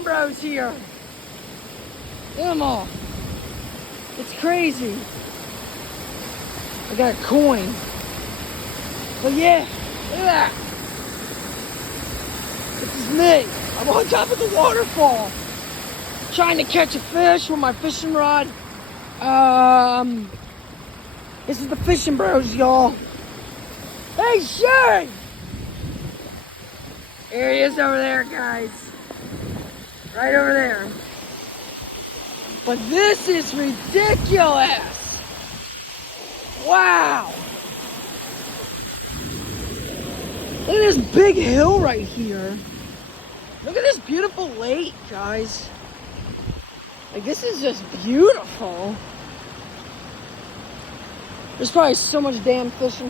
fishing bros here. Look at them all. It's crazy. I got a coin. But yeah, look at that. This is me. I'm on top of the waterfall, trying to catch a fish with my fishing rod. This is the fishing bros, y'all. Hey, Shay! Here he is over there, guys. Right over there. But this is ridiculous. Wow. Look at this big hill right here. Look at this beautiful lake, guys. Like, this is just beautiful. There's probably so much damn fishing.